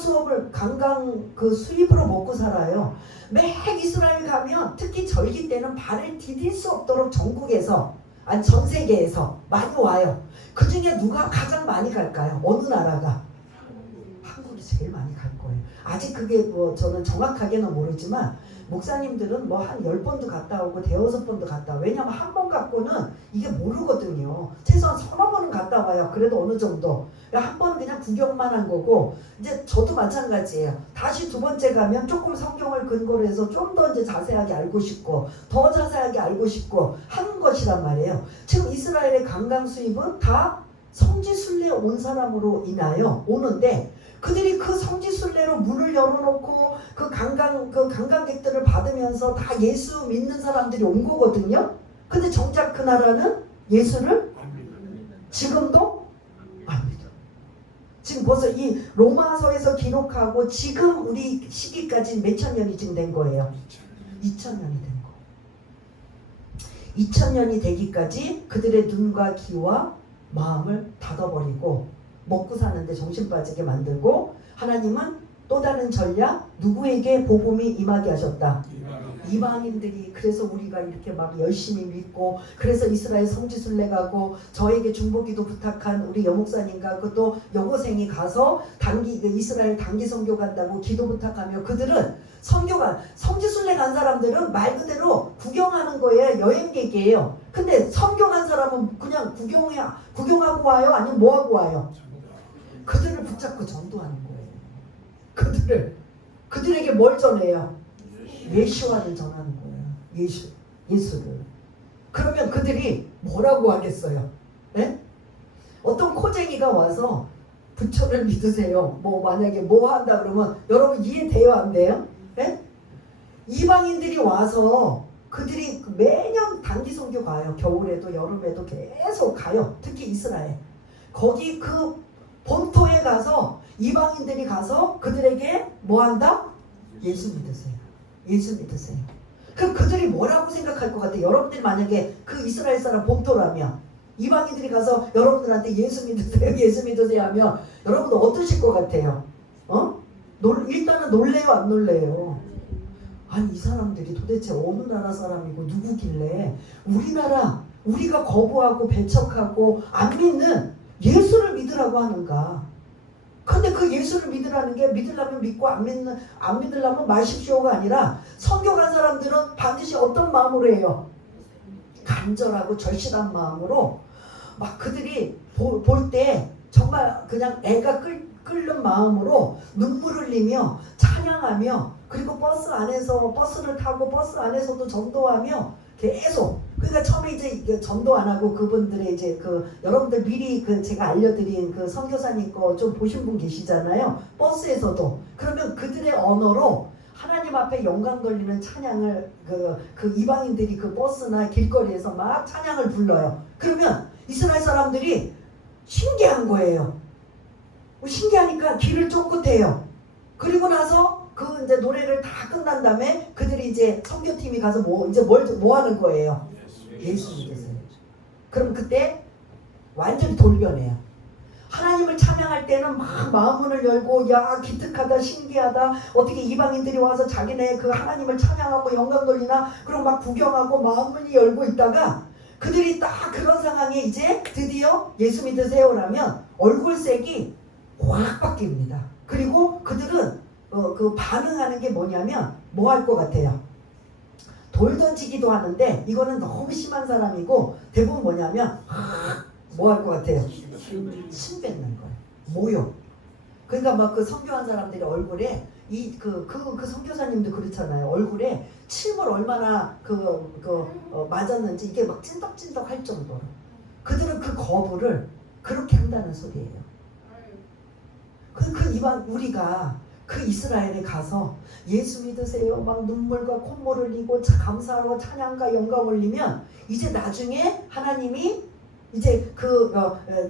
그 수입으로 먹고 살아요. 매 이스라엘 가면 특히 절기 때는 발을 디딜 수 없도록 전국에서 아니 전 세계에서 많이 와요. 그 중에 누가 가장 많이 갈까요? 어느 나라가? 한국이 제일 많이 갈 거예요. 아직 그게 뭐 저는 정확하게는 모르지만 목사님들은 뭐 한 10번도 갔다 오고 5-6번도 갔다 와요. 왜냐면 한 번 갖고는 이게 모르거든요. 최소한 서너 번은 갔다 와요. 그래도 어느 정도. 한 번은 그냥 구경만 한 거고 이제 저도 마찬가지예요. 다시 두 번째 가면 조금 성경을 근거로 해서 좀 더 이제 자세하게 알고 싶고 더 자세하게 알고 싶고 하는 것이란 말이에요. 지금 이스라엘의 관광 수입은 다 성지순례 온 사람으로 인하여 오는데 그들이 그 성지순례로 문을 열어놓고 그 관광객들을 받으면서 다 예수 믿는 사람들이 온 거거든요. 근데 정작 그 나라는 예수를 지금도 안 믿어. 지금 벌써 이 로마서에서 기록하고 지금 우리 시기까지 몇천 년이 지금 된 거예요. 2000년이 된 거. 2000년이 되기까지 그들의 눈과 귀와 마음을 닫아버리고 먹고 사는데 정신 빠지게 만들고 하나님은 또 다른 전략 누구에게 복음이 임하게 하셨다. 이방인들이. 그래서 우리가 이렇게 막 열심히 믿고 그래서 이스라엘 성지순례 가고 저에게 중보기도 부탁한 우리 여목사님과 그것도 여고생이 가서 이스라엘 단기 선교 간다고 기도 부탁하며 그들은 성지순례 간 사람들은 말 그대로 구경하는 거예요. 여행객이에요. 근데 선교 간 사람은 그냥 구경하고 와요? 아니면 뭐하고 와요? 그들을 붙잡고 전도하는 거예요. 그들에게 뭘 전해요? 예수와를 전하는 거예요. 예수를. 그러면 그들이 뭐라고 하겠어요? 네? 어떤 코쟁이가 와서 부처를 믿으세요. 뭐 만약에 뭐 한다 그러면 여러분 이해돼요? 안 돼요? 네? 이방인들이 와서 그들이 매년 단기 선교 가요. 겨울에도 여름에도 계속 가요. 특히 이스라엘. 거기 그 본토에 가서 이방인들이 가서 그들에게 뭐 한다? 예수 믿으세요. 예수 믿으세요. 그럼 그들이 뭐라고 생각할 것 같아요? 여러분들이 만약에 그 이스라엘 사람 본토라면 이방인들이 가서 여러분들한테 예수 믿으세요, 예수 믿으세요 하면 여러분들 어떠실 것 같아요? 일단은 놀래요, 안 놀래요? 아니 이 사람들이 도대체 어느 나라 사람이고 누구길래 우리가 거부하고 배척하고 안 믿는 예수를 믿으라고 하는가? 근데 그 예수를 믿으라는 게 믿으려면 믿고 안 믿으려면 마십시오가 아니라 선교 간 사람들은 반드시 어떤 마음으로 해요? 간절하고 절실한 마음으로 막 그들이 볼 때 정말 그냥 애가 끓는 마음으로 눈물 흘리며 찬양하며 그리고 버스를 타고 버스 안에서도 전도하며 계속. 그러니까 처음에 이제 전도 안 하고 그분들의 이제 여러분들 미리 제가 알려드린 선교사님 거 좀 보신 분 계시잖아요. 버스에서도. 그러면 그들의 언어로 하나님 앞에 영광 돌리는 찬양을 그 이방인들이 그 버스나 길거리에서 막 찬양을 불러요. 그러면 이스라엘 사람들이 신기한 거예요. 신기하니까 귀를 쫑긋해요. 그리고 나서 이제 노래를 다 끝난 다음에 그들이 이제 선교팀이 가서 뭐 하는 거예요? 예수 믿으세요. 그럼 그때 완전히 돌변해요. 하나님을 찬양할 때는 막 마음문을 열고 야 기특하다 신기하다 어떻게 이방인들이 와서 자기네 그 하나님을 찬양하고 영광 돌리나 그럼 막 구경하고 마음문이 열고 있다가 그들이 딱 그런 상황에 이제 드디어 예수 믿으세요라면 얼굴색이 확 바뀝니다. 그리고 그들은 반응하는 게 뭐냐면 뭐 할 것 같아요? 돌 던지기도 하는데 이거는 너무 심한 사람이고 대부분 뭐냐면 뭐 할 것 같아요? 침 뱉는 거예요. 모욕. 그러니까 막 그 선교한 사람들이 얼굴에 그 선교사님도 그렇잖아요. 얼굴에 침을 얼마나 맞았는지 이게 막 찐덕찐덕 할 정도로 그들은 그 거부를 그렇게 한다는 소리예요. 우리가 그 이스라엘에 가서 예수 믿으세요 막 눈물과 콧물 흘리고 감사하고 찬양과 영광 올리면 이제 나중에 하나님이 이제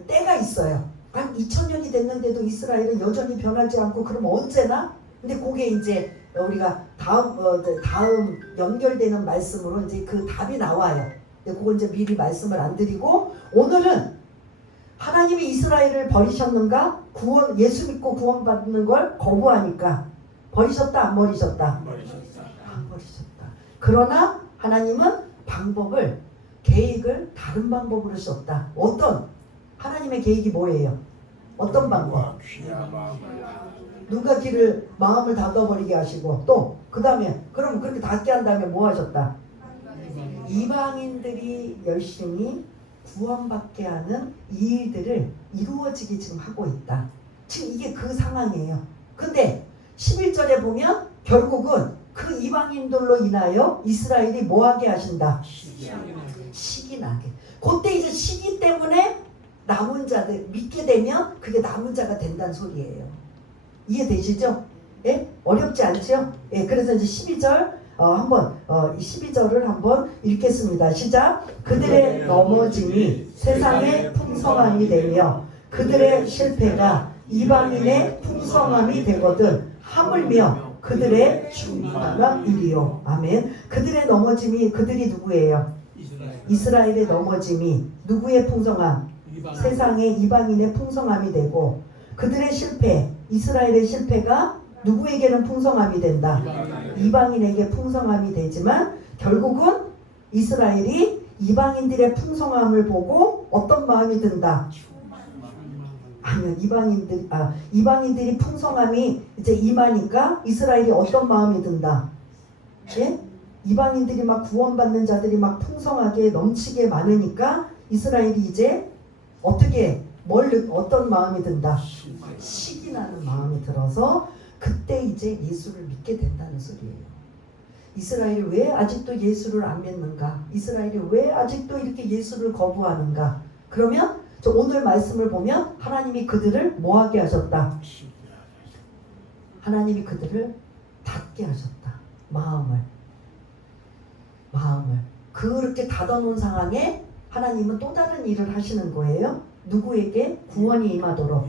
때가 있어요. 한 2000년이 됐는데도 이스라엘은 여전히 변하지 않고 그럼 언제나? 근데 그게 이제 우리가 다음 연결되는 말씀으로 이제 그 답이 나와요. 근데 그건 이제 미리 말씀을 안 드리고 오늘은 하나님이 이스라엘을 버리셨는가? 예수 믿고 구원받는 걸 거부하니까 버리셨다 안 버리셨다? 안 버리셨다. 그러나 하나님은 계획을 다른 방법으로 썼다. 하나님의 계획이 뭐예요? 어떤 방법? 눈과 귀를 마음을 닫아버리게 하시고 또 그 다음에 그럼 그렇게 닫게 한 다음에 뭐 하셨다? 이방인들이 열심히 구원받게 하는 이 일들을 이루어지게 지금 하고 있다. 지금 이게 그 상황이에요. 근데 11절에 보면 결국은 그 이방인들로 인하여 이스라엘이 뭐하게 하신다? 시기 나게. 그때 이제 시기 때문에 남은 자들 믿게 되면 그게 남은 자가 된다는 소리예요. 이해되시죠? 예? 어렵지 않죠? 예, 그래서 이제 12절 한번 12절을 한번 읽겠습니다. 시작. 그들의 넘어짐이 세상의 풍성함이 되며 그들의 실패가 이방인의 풍성함이 되거든 하물며 그들의 충만한 일이요. 아멘. 그들의 넘어짐이 그들이 누구예요? 이스라엘의 넘어짐이 누구의 풍성함? 세상의 이방인의 풍성함이 되고 그들의 실패, 이스라엘의 실패가 누구에게는 풍성함이 된다. 이방인에게 풍성함이 되지만 결국은 이스라엘이 이방인들의 풍성함을 보고 어떤 마음이 든다? 아니요, 이방인들이 풍성함이 이제 임하니까 이스라엘이 어떤 마음이 든다? 예? 이방인들이 막 구원받는 자들이 막 풍성하게 넘치게 많으니까 이스라엘이 이제 어떤 마음이 든다? 식이 나는 마음이 들어서 그때 이제 예수를 믿게 된다는 소리예요. 이스라엘이 왜 아직도 예수를 안 믿는가? 이스라엘이 왜 아직도 이렇게 예수를 거부하는가? 그러면 저 오늘 말씀을 보면 하나님이 그들을 뭐하게 하셨다? 하나님이 그들을 닫게 하셨다. 마음을 그렇게 닫아놓은 상황에 하나님은 또 다른 일을 하시는 거예요. 누구에게? 구원이 임하도록.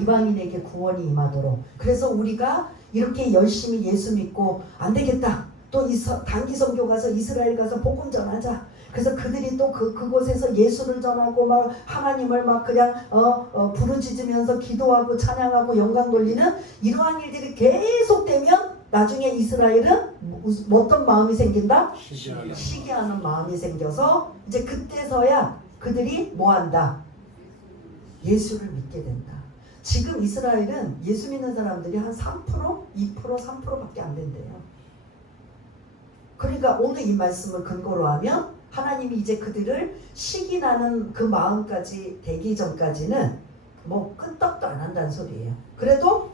이방인에게 구원이 임하도록. 그래서 우리가 이렇게 열심히 예수 믿고 안 되겠다. 또 단기 선교 가서 이스라엘 가서 복음 전하자. 그래서 그들이 또 그곳에서 예수를 전하고 막 하나님을 막 그냥 부르짖으면서 기도하고 찬양하고 영광 돌리는 이러한 일들이 계속되면 나중에 이스라엘은 어떤 마음이 생긴다? 시기하는 마음이 생겨서 이제 그때서야 그들이 뭐한다? 예수를 믿게 된다. 지금 이스라엘은 예수 믿는 사람들이 한 3%, 2%, 3%밖에 안 된대요. 그러니까 오늘 이 말씀을 근거로 하면 하나님이 이제 그들을 시기나는 그 마음까지 되기 전까지는 뭐 끄떡도 안 한다는 소리예요. 그래도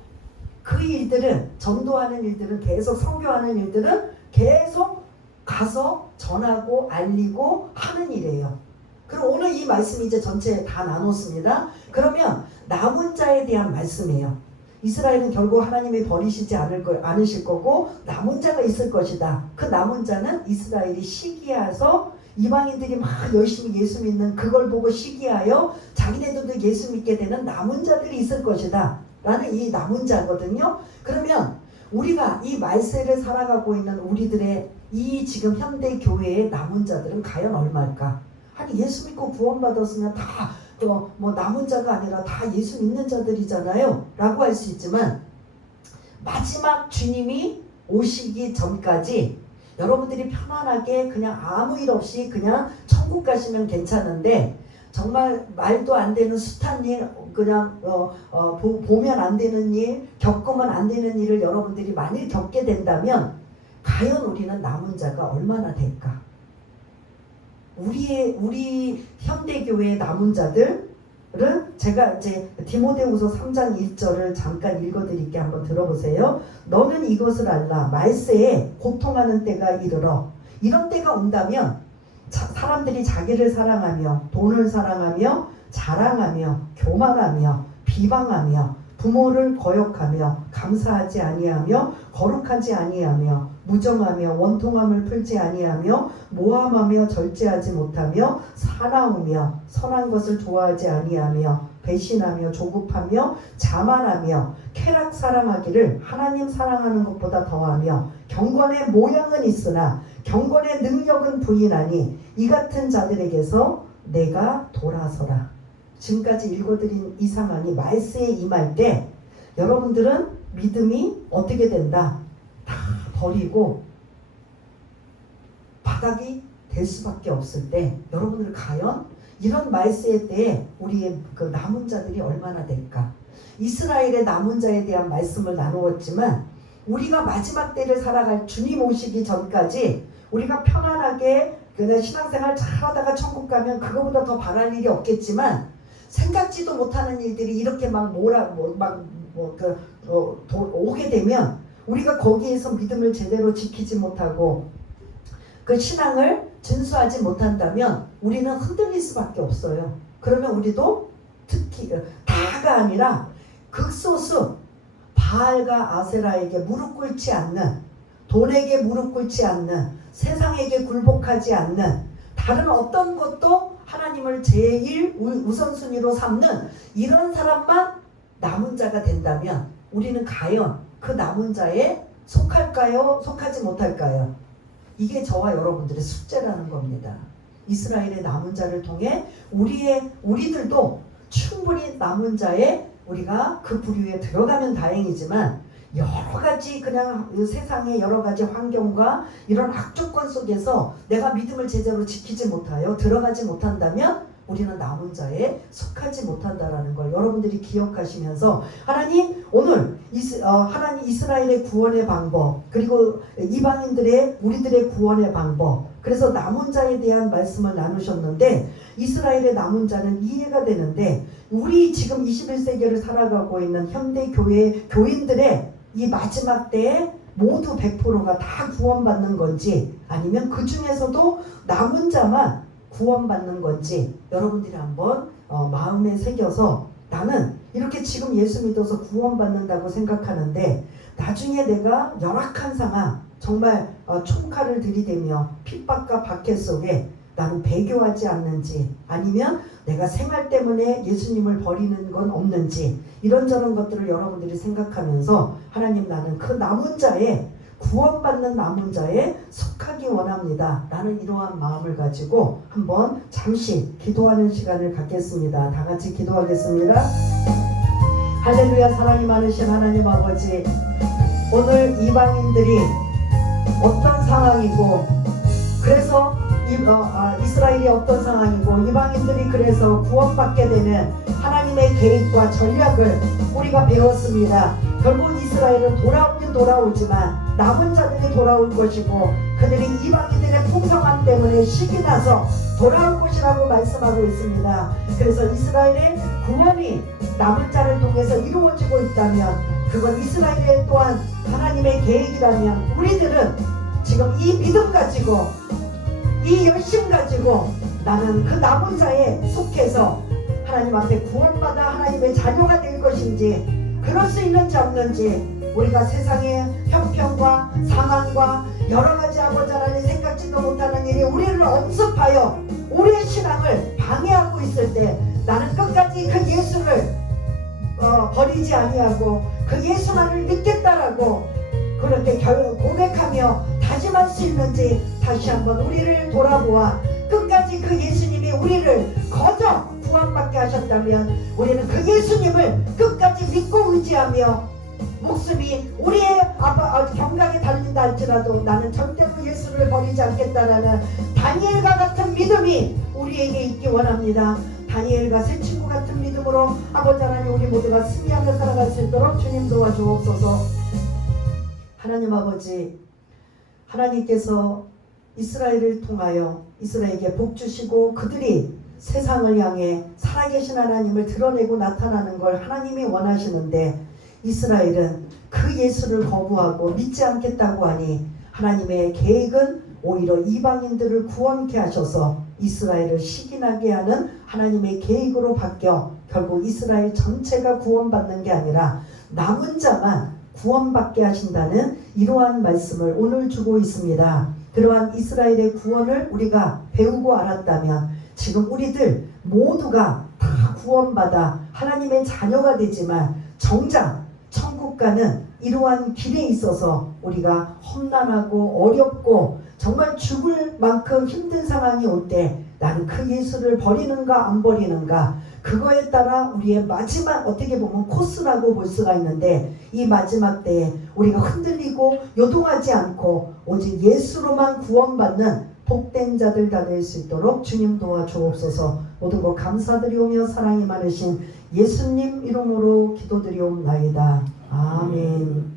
그 일들은 전도하는 일들은 계속 선교하는 일들은 계속 가서 전하고 알리고 하는 일이에요. 그럼 오늘 이 말씀이 이제 전체 다 나눴습니다. 그러면 남은 자에 대한 말씀이에요. 이스라엘은 결국 하나님이 버리시지 않으실 거고 남은 자가 있을 것이다. 그 남은 자는 이스라엘이 시기해서 이방인들이 막 열심히 예수 믿는 그걸 보고 시기하여 자기네들도 예수 믿게 되는 남은 자들이 있을 것이다 라는 이 남은 자거든요. 그러면 우리가 이 말세를 살아가고 있는 우리들의 이 지금 현대 교회의 남은 자들은 과연 얼마일까? 아니 예수 믿고 구원받았으면 다 뭐 남은 자가 아니라 다 예수 믿는 자들이잖아요 라고 할 수 있지만 마지막 주님이 오시기 전까지 여러분들이 편안하게 그냥 아무 일 없이 그냥 천국 가시면 괜찮은데 정말 말도 안 되는 숱한 일 그냥 보면 안 되는 일 겪으면 안 되는 일을 여러분들이 만일 겪게 된다면 과연 우리는 남은 자가 얼마나 될까? 우리 현대교회의 남은 자들은 제가 이제 디모데후서 3장 1절을 잠깐 읽어드릴게 한번 들어보세요. 너는 이것을 알라. 말세에 고통하는 때가 이르러. 이런 때가 온다면 사람들이 자기를 사랑하며 돈을 사랑하며 자랑하며 교만하며 비방하며 부모를 거역하며 감사하지 아니하며 거룩하지 아니하며 무정하며 원통함을 풀지 아니하며 모함하며 절제하지 못하며 사나우며 선한 것을 좋아하지 아니하며 배신하며 조급하며 자만하며 쾌락 사랑하기를 하나님 사랑하는 것보다 더하며 경건의 모양은 있으나 경건의 능력은 부인하니 이 같은 자들에게서 내가 돌아서라. 지금까지 읽어드린 이 상황이 말세에 임할 때 여러분들은 믿음이 어떻게 된다? 다 버리고 바닥이 될 수밖에 없을 때 여러분들 과연 이런 말세 때에 우리의 그 남은 자들이 얼마나 될까? 이스라엘의 남은 자에 대한 말씀을 나누었지만 우리가 마지막 때를 살아갈 주님 오시기 전까지 우리가 편안하게 그냥 신앙생활 잘하다가 천국 가면 그거보다 더 바랄 일이 없겠지만 생각지도 못하는 일들이 이렇게 오게 되면 우리가 거기에서 믿음을 제대로 지키지 못하고 그 신앙을 준수하지 못한다면 우리는 흔들릴 수밖에 없어요. 그러면 우리도 특히 다가 아니라 극소수 바알과 아세라에게 무릎 꿇지 않는 돈에게 무릎 꿇지 않는 세상에게 굴복하지 않는 다른 어떤 것도 하나님을 제일 우선순위로 삼는 이런 사람만 남은 자가 된다면 우리는 과연 그 남은 자의 속할까요? 속하지 못할까요? 이게 저와 여러분들의 숙제라는 겁니다. 이스라엘의 남은 자를 통해 우리들도 충분히 남은 자의 우리가 그 부류에 들어가면 다행이지만 여러 가지 그냥 세상의 여러 가지 환경과 이런 악조건 속에서 내가 믿음을 제대로 지키지 못하여 들어가지 못한다면 우리는 남은 자에 속하지 못한다라는 걸 여러분들이 기억하시면서 하나님 오늘 하나님 이스라엘의 구원의 방법 그리고 이방인들의 우리들의 구원의 방법 그래서 남은 자에 대한 말씀을 나누셨는데 이스라엘의 남은 자는 이해가 되는데 우리 지금 21세기를 살아가고 있는 현대 교인들의 이 마지막 때에 모두 100%가 다 구원받는 건지 아니면 그 중에서도 남은 자만 구원받는 건지 여러분들이 한번 마음에 새겨서 나는 이렇게 지금 예수 믿어서 구원받는다고 생각하는데 나중에 내가 열악한 상황 정말 총칼을 들이대며 핍박과 박해 속에 나는 배교하지 않는지 아니면 내가 생활 때문에 예수님을 버리는 건 없는지 이런저런 것들을 여러분들이 생각하면서 하나님 나는 그 남은 자에 구원받는 남은 자에 속하기 원합니다. 나는 이러한 마음을 가지고 한번 잠시 기도하는 시간을 갖겠습니다. 다 같이 기도하겠습니다. 할렐루야. 사랑이 많으신 하나님 아버지 오늘 이방인들이 어떤 상황이고 그래서 이스라엘이 어떤 상황이고 이방인들이 그래서 구원받게 되는 하나님의 계획과 전략을 우리가 배웠습니다. 결국 이스라엘은 돌아오긴 돌아오지만 남은 자들이 돌아올 것이고 그들이 이방인들의 풍성함 때문에 식이 나서 돌아올 것이라고 말씀하고 있습니다. 그래서 이스라엘의 구원이 남은 자를 통해서 이루어지고 있다면 그건 이스라엘의 또한 하나님의 계획이라면 우리들은 지금 이 믿음 가지고 이 열심 가지고 나는 그 남은 자에 속해서 하나님 앞에 구원받아 하나님의 자녀가 될 것인지 그럴 수 있는지 없는지 우리가 세상의 형편과 상황과 여러 가지 아버지 하나님 생각지도 못하는 일이 우리를 엄습하여 우리의 신앙을 방해하고 있을 때 나는 끝까지 그 예수를 버리지 아니하고 그 예수만을 믿겠다라고 그렇게 고백하며 다짐할 수 있는지 다시 한번 우리를 돌아보아 끝까지 그 예수님이 우리를 거저 구원받게 하셨다면 우리는 그 예수님을 끝까지 믿고 의지하며 목숨이 우리의 경각에 달린다 할지라도 나는 절대로 예수를 버리지 않겠다라는 다니엘과 같은 믿음이 우리에게 있기 원합니다. 다니엘과 새 친구 같은 믿음으로 아버지 하나님 우리 모두가 승리하며 살아갈 수 있도록 주님 도와주옵소서. 하나님 아버지 하나님께서 이스라엘을 통하여 이스라엘에게 복 주시고 그들이 세상을 향해 살아계신 하나님을 드러내고 나타나는 걸 하나님이 원하시는데 이스라엘은 그 예수를 거부하고 믿지 않겠다고 하니 하나님의 계획은 오히려 이방인들을 구원케 하셔서 이스라엘을 시기나게 하는 하나님의 계획으로 바뀌어 결국 이스라엘 전체가 구원받는 게 아니라 남은 자만 구원받게 하신다는 이러한 말씀을 오늘 주고 있습니다. 그러한 이스라엘의 구원을 우리가 배우고 알았다면 지금 우리들 모두가 다 구원받아 하나님의 자녀가 되지만 정작 천국 가는 이러한 길에 있어서 우리가 험난하고 어렵고 정말 죽을 만큼 힘든 상황이 올 때 나는 그 예수를 버리는가 안 버리는가 그거에 따라 우리의 마지막 어떻게 보면 코스라고 볼 수가 있는데 이 마지막 때에 우리가 흔들리고 요동하지 않고 오직 예수로만 구원받는 복된 자들 다 될 수 있도록 주님 도와주옵소서. 모든 것 감사드리오며 사랑이 많으신 예수님 이름으로 기도드리옵나이다. 아멘.